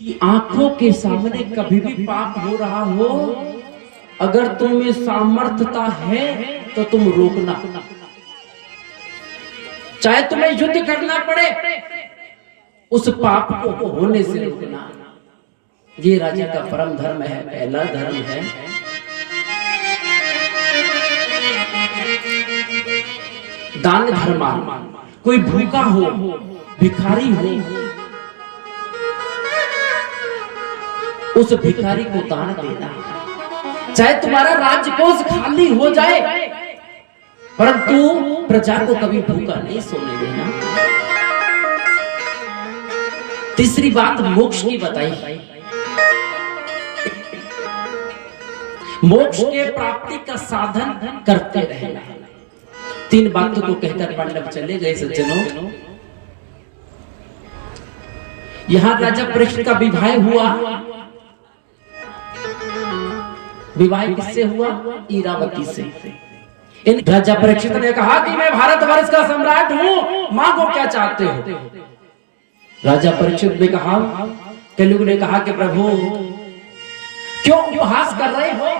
कि आंखों के सामने कभी भी पाप हो रहा हो, अगर तुम्हें सामर्थ्यता है तो तुम रोकना, चाहे तुम्हें युद्ध करना पड़े, उस पाप को होने से रोकना। ये राजा का परम धर्म है, पहला धर्म है। दान धर्मा, कोई भूखा हो, भिखारी हो, उस भिखारी को दान देना। चाहे तुम्हारा राजकोष खाली हो जाए, परंतु प्रजा को कभी भूखा नहीं सोने देना। तीसरी बात मोक्ष की बताई। मोक्ष के प्राप्ति का साधन करते रहना। तीन बातों को कहकर पांडव चले गए। सज्जनों, यहां राजा परीक्षित का विवाह हुआ। विवाह किससे हुआ? इरावती से। इन राजा परीक्षित ने कहा कि मैं भारतवर्ष का सम्राट हूं, मांगो क्या चाहते हो। राजा परीक्षित ने कहा, कलयुग ने कहा कि प्रभु क्यों उपहास कर रहे हो,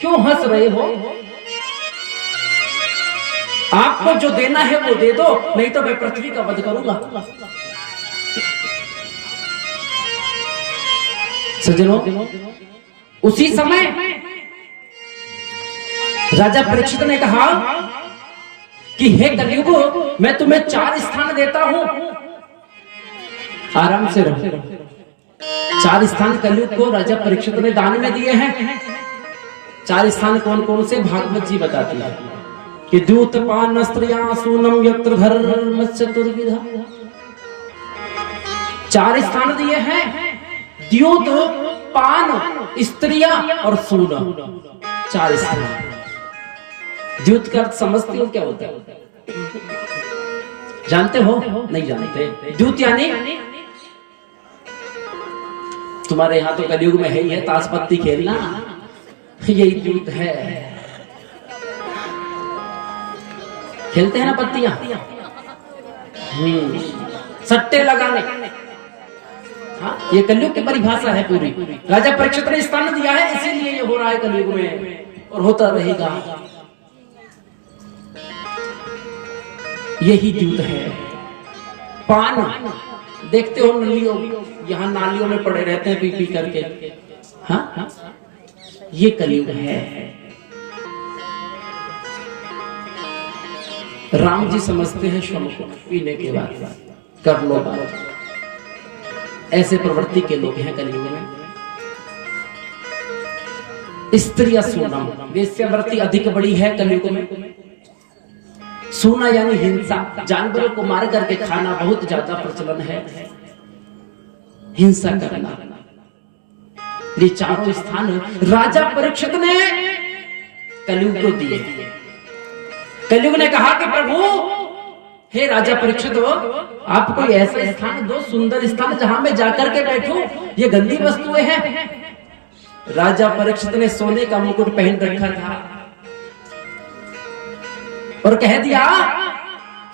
क्यों हंस रहे हो? आपको जो देना है वो दे दो, नहीं तो मैं पृथ्वी का वध करूंगा। सज्जनों, उसी समय राजा परीक्षित ने कहा कि हे कलयुग, मैं तुम्हें 4 स्थान देता हूं, आराम से रहो। 4 स्थान कलयुग को राजा परीक्षित ने दान में दिए हैं। 4 स्थान कौन कौन से? भागवत जी बताती है कि द्यूतपान स्त्रियां सूनम यत्र धर्म चतुर्विधा। 4 स्थान दिए हैं, द्यूत, पान, स्त्रियां और सूनम। 4 स्थान। द्यूत का अर्थ समझते हो क्या होता है? जानते हो? नहीं जानते। द्यूत यानी तुम्हारे यहां तो कलयुग में है ही है, ताश पत्ती खेलना, यही द्यूत है। खेलते हैं ना पत्तियां, सट्टे लगाने। हाँ, ये कलयुग की परिभाषा है पूरी। राजा परीक्षित ने स्थान दिया है, इसीलिए ये हो रहा है कलयुग में और होता रहेगा। यही द्यूत है। पान देखते हो, नलियों, यहां नालियों में पड़े रहते हैं पी पी करके। हाँ, ये कलयुग है। राम जी समझते हैं श्रम को, पीने के बाद कर लो बात। ऐसे प्रवृत्ति के लोग हैं कलयुग में। स्त्रियां सूनम, वेश्यावृत्ति अधिक बड़ी है कलयुग में। सूना यानी हिंसा, जानवरों को मार करके खाना बहुत ज्यादा प्रचलन है। हिंसा करना। ये 4 स्थान राजा परीक्षित ने कलयुग को दिए। कलयुग ने कहा कि प्रभु, हे राजा परीक्षित हो, आप कोई ऐसा स्थान दो, सुंदर स्थान, जहां मैं जाकर के बैठूं। ये गंदी वस्तुएं हैं। राजा परीक्षित ने सोने का मुकुट पहन रखा था और कह दिया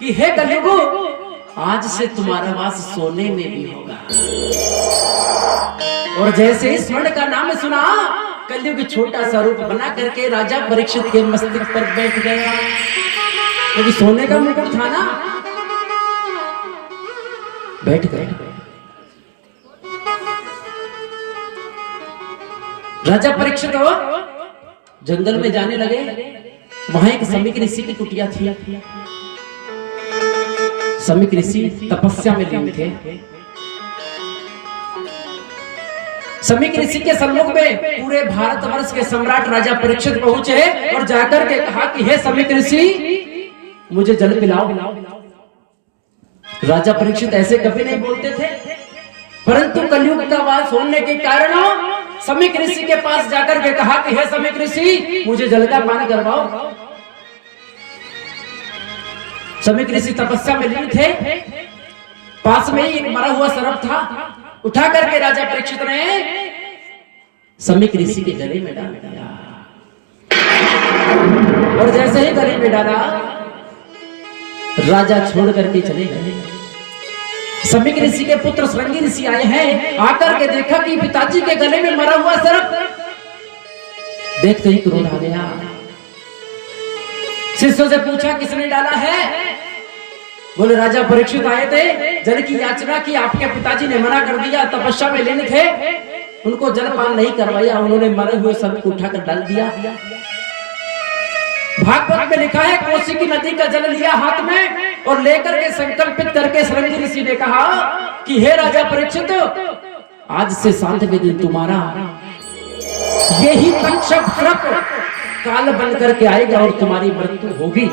कि हे कलयुग, आज से तुम्हारा वास सोने में भी होगा। और जैसे ही स्वर्ण का नाम सुना, कलयुग छोटा सा रूप बना करके राजा परीक्षित के मस्तक पर बैठ गया, क्योंकि सोने का मुकुट था ना। बैठ गए। राजा परीक्षित जंगल में जाने लगे। वहां एक समीक ऋषि की कुटिया थी। समीक ऋषि तपस्या में लीन थे। समीक ऋषि के सम्मुख में पूरे भारतवर्ष के सम्राट राजा परीक्षित पहुंचे और जाकर के कहा कि हे समीक ऋषि, मुझे जल पिलाओ। राजा परीक्षित ऐसे कभी नहीं बोलते थे, परंतु कलयुग का वास होने के कारण समीक ऋषि के पास जाकर के कहा कि हे समीक ऋषि, मुझे जल का पान करवाओ। समीक ऋषि तपस्या में लीन थे। पास में ही एक मरा हुआ सर्प था। उठा करके राजा परीक्षित ने समीक ऋषि के गले में डाल दिया। और जैसे ही गले में डाला, राजा छोड़ करके चले गए। समीक ऋषि के पुत्र श्रृंगी ऋषि आए हैं। आकर के देखा कि पिताजी के गले में मरा हुआ सर्प। देखते ही क्रोध आ गया। शिष्यों से पूछा किसने डाला है? बोले राजा परीक्षित आए थे, जल की याचना की, आपके पिताजी ने मना कर दिया, तपस्या में लीन थे, उनको जलपान नहीं करवाया, उन्होंने मरे हुए सर्प को उठाकर डाल दिया। भागवत में लिखा है कोसी की नदी का जल लिया हाथ में और लेकर के संकल्पित करके श्रृंगी ऋषि ने कहा कि हे राजा परीक्षित, आज से 7वें दिन तुम्हारा यही तक्षक सर्प काल बन करके आएगा और तुम्हारी मृत्यु होगी।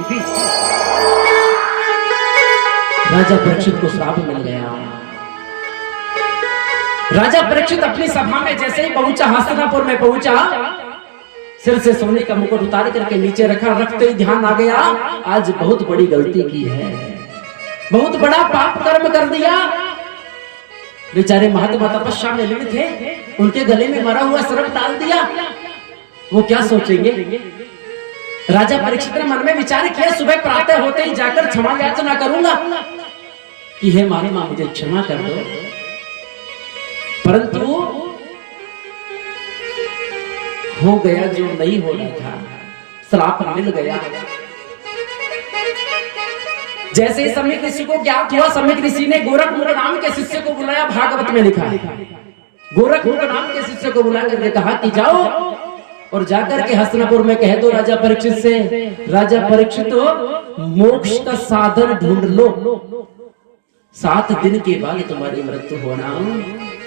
राजा परीक्षित को श्राप मिल गया। राजा परीक्षित अपनी सभा में जैसे ही पहुंचा, हस्तिनापुर में पहुंचा, सिर से सोने का मुकुट उतार करके नीचे रखा। रखते ही ध्यान आ गया, आज बहुत बड़ी गलती की है, बहुत बड़ा पाप कर्म कर दिया। बेचारे महात्मा तपस्या में लीन थे, उनके गले में मरा हुआ सर्प डाल दिया। वो क्या सोचेंगे? राजा परीक्षित ने मन में विचार किया, सुबह प्रातः होते ही जाकर क्षमा याचना करूंगा कि हे महात्मा मुझे क्षमा कर दो। परंतु हो गया जो नहीं होना था, श्राप मिल गया। जैसे ही समीक ऋषि को ज्ञात हुआ, समीक ऋषि ने गोरखमुख नाम के शिष्य को बुलाया। भागवत में लिखा है, गोरखमुख नाम के शिष्य को बुला करके कहा कि जाओ और जाकर के हस्तिनापुर में कह दो राजा परीक्षित से, राजा परीक्षित मोक्ष का साधन ढूंढ लो, 7 दिन के बाद तुम्हारी मृत्यु होना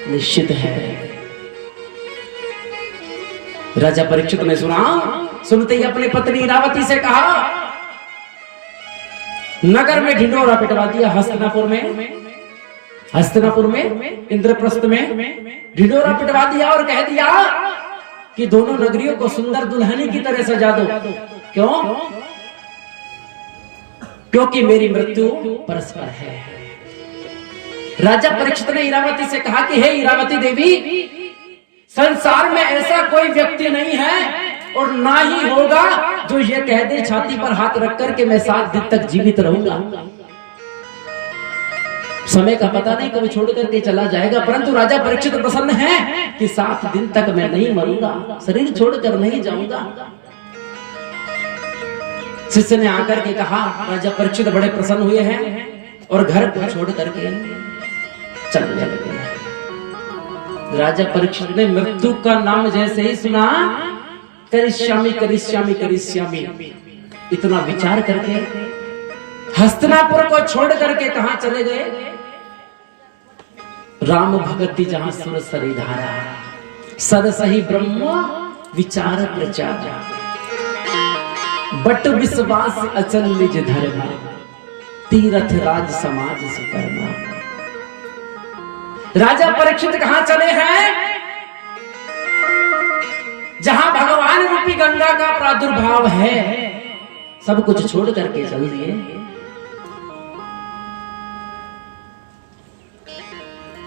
निश्चित है। राजा परीक्षित ने सुना, सुनते ही अपनी पत्नी इरावती से कहा, नगर में ढिंडोरा पिटवा दिया। हस्तिनापुर में इंद्रप्रस्थ में ढिंडोरा पिटवा दिया और कह दिया कि दोनों नगरियों को सुंदर दुल्हनी की तरह सजा दो। क्यों? क्योंकि मेरी मृत्यु परस्पर है। राजा परीक्षित ने इरावती से कहा कि हे इरावती देवी, संसार में ऐसा कोई व्यक्ति नहीं है और ना ही होगा जो ये कह दे छाती पर हाथ रख कर के मैं 7 दिन तक जीवित रहूंगा। समय का पता नहीं कभी छोड़ करके चला जाएगा, परंतु राजा परीक्षित प्रसन्न है कि 7 दिन तक मैं नहीं मरूंगा, शरीर छोड़कर नहीं जाऊंगा। शिष्य ने आकर के कहा, राजा परीक्षित बड़े प्रसन्न हुए हैं और घर को छोड़ करके चलने लगे। राजा परीक्षित ने मृत्यु का नाम जैसे ही सुना, करिष्यामि करिष्यामि करिष्यामि, इतना विचार करके हस्तिनापुर को छोड़ करके कहां चले गए? राम भगति जहां सुर सरिधारा, सरसही ब्रह्म विचार प्रचार, बट विश्वास अचल निज धर्म, तीरथ राज समाज सुकर्मा। राजा परीक्षित कहां चले हैं? जहां भगवान रूपी गंगा का प्रादुर्भाव है, सब कुछ छोड़ करके चल दिए।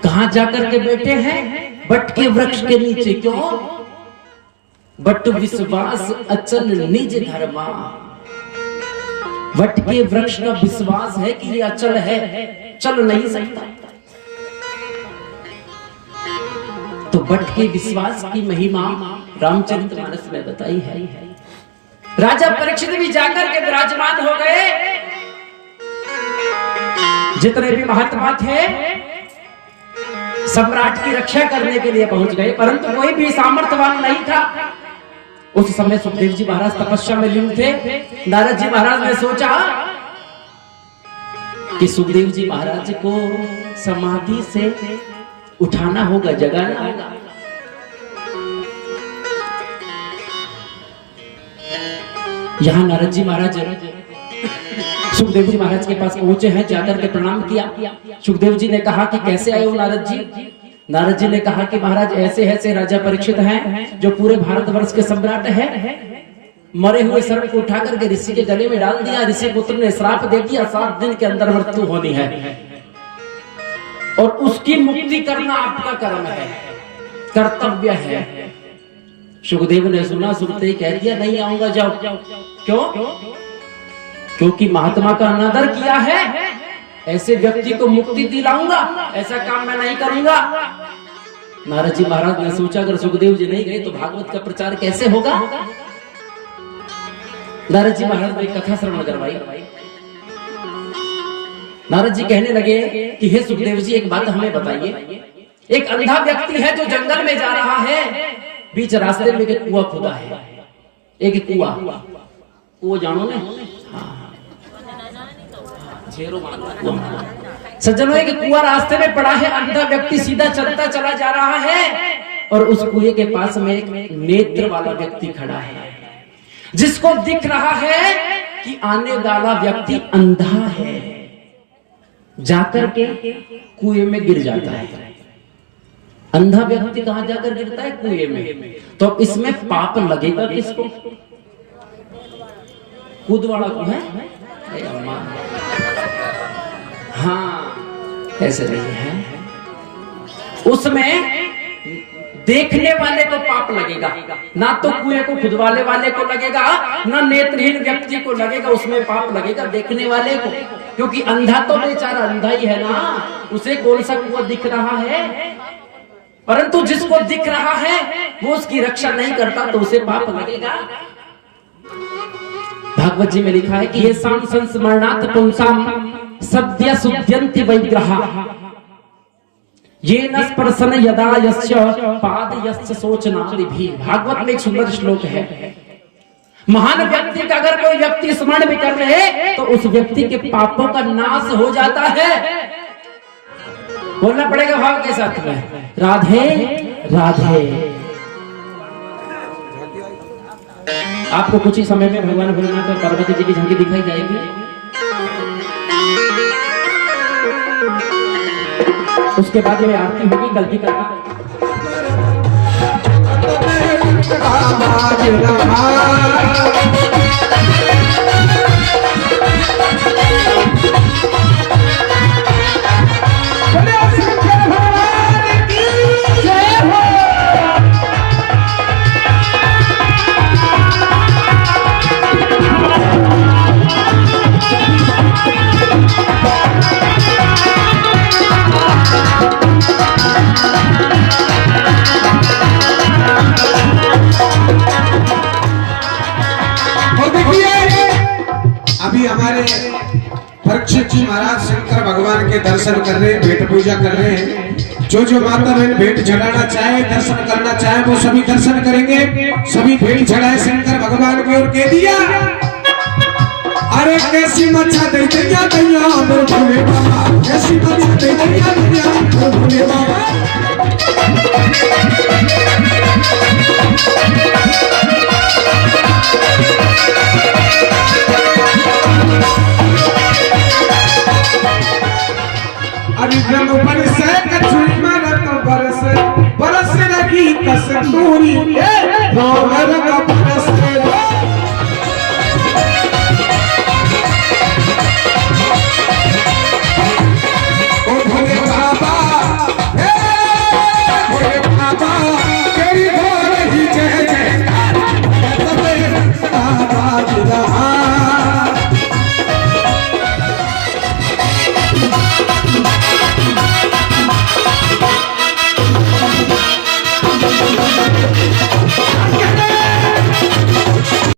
कहां जाकर के बैठे हैं? बट के वृक्ष के नीचे। क्यों? बट विश्वास अचल निज धर्मा। वट के वृक्ष का विश्वास है कि ये अचल है, चल नहीं सकता। तो बट के विश्वास की महिमा रामचरितमानस में बताई है। राजा परीक्षित भी जाकर के विराजमान हो गए। जितने भी महात्मा थे सम्राट की रक्षा करने के लिए पहुंच गए, परंतु कोई भी सामर्थ्यवान नहीं था। उस समय सुखदेव जी महाराज तपस्या में लीन थे। नारद जी महाराज ने सोचा कि सुखदेव जी महाराज को समाधि से उठाना होगा, जगाना होगा। यहां नारद जी महाराज सुखदेव जी महाराज के पास पहुंचे हैं, जाकर के प्रणाम किया। सुखदेव जी ने कहा कि कैसे आए हो नारद जी? नारद जी ने कहा कि महाराज ऐसे ऐसे राजा परीक्षित हैं जो पूरे भारतवर्ष के सम्राट हैं, मरे हुए सर्प को उठा करके ऋषि के गले में डाल दिया। ऋषि पुत्र ने श्राप दे दिया, 7 दिन के अंदर मृत्यु होनी है और उसकी मुक्ति करना आपका कर्म है, कर्तव्य है। सुखदेव ने सुना, सुनते ही कह दिया नहीं आऊंगा, जाओ। क्यों? क्योंकि महात्मा का अनादर किया है, ऐसे व्यक्ति को मुक्ति दिलाऊंगा, ऐसा काम मैं नहीं करूंगा। नारद जी महाराज ने सोचा अगर सुखदेव जी नहीं गए तो भागवत का प्रचार कैसे होगा। नारद जी महाराज ने कथा श्रवण करवाई। नारद जी कहने लगे कि हे सुखदेव जी एक बात हमें बताइए, एक अंधा व्यक्ति है जो जंगल में जा रहा है, बीच रास्ते में एक कुआं खुदा है, एक कुआं, वो जानो ने सज्जनों, एक कुआं रास्ते में पड़ा है, अंधा व्यक्ति सीधा चलता चला जा रहा है और उस कुएं के पास में एक नेत्र वाला व्यक्ति खड़ा है, जिसको दिख रहा है कि आने वाला व्यक्ति अंधा है, जाकर के कुएं में गिर जाता है। अंधा व्यक्ति कहां जाकर गिरता है? कुएं में। तो इसमें पाप लगेगा किसको? खुद वाला को है? हाँ, ऐसे नहीं है। उसमें देखने वाले को पाप लगेगा, ना तो कुएं को खुदवाने वाले को लगेगा, ना नेत्रहीन व्यक्ति को लगेगा, उसमें पाप लगेगा देखने वाले को, क्योंकि अंधा तो बेचारा अंधा ही है ना, उसे कौन सा कुआं दिख रहा है। परंतु जिसको दिख रहा है वो उसकी रक्षा नहीं करता तो उसे पाप लगेगा। भागवत जी में लिखा है कि ये शाम संस्मरणात् पुंसाम सद्य सुध्यन्ति वैग्रहा ये न स्पर्शन यदा यस्य पाद यस्य शोचनादि भी। भागवत में एक सुंदर श्लोक है, महान व्यक्ति का अगर कोई व्यक्ति स्मरण भी कर रहे तो उस व्यक्ति के पापों का नाश हो जाता है। बोलना पड़ेगा भाव के साथ में, राधे राधे। आपको कुछ ही समय में भगवान भोलेनाथ और पार्वती जी की झांकी दिखाई जाएगी। उसके बाद में आरती होगी कल की कथा। अभी हमारे परीक्षित जी महाराज शंकर भगवान के दर्शन कर रहे हैं, भेंट पूजा कर रहे हैं। जो जो माता बहन भेंट चढ़ाना चाहे, दर्शन करना चाहे, वो सभी दर्शन करेंगे। सभी भेंट चढ़ाए शंकर भगवान की ओर कह दिया। अरे कैसी मच्छा दे दैया दैया मोर भोले बाबा, कैसी मच्छा दे दैया दैया मोर भोले बाबा। अभी जब बरसे कछुई मारत बरस बरस रही कस्तूरी, रोवर का बरस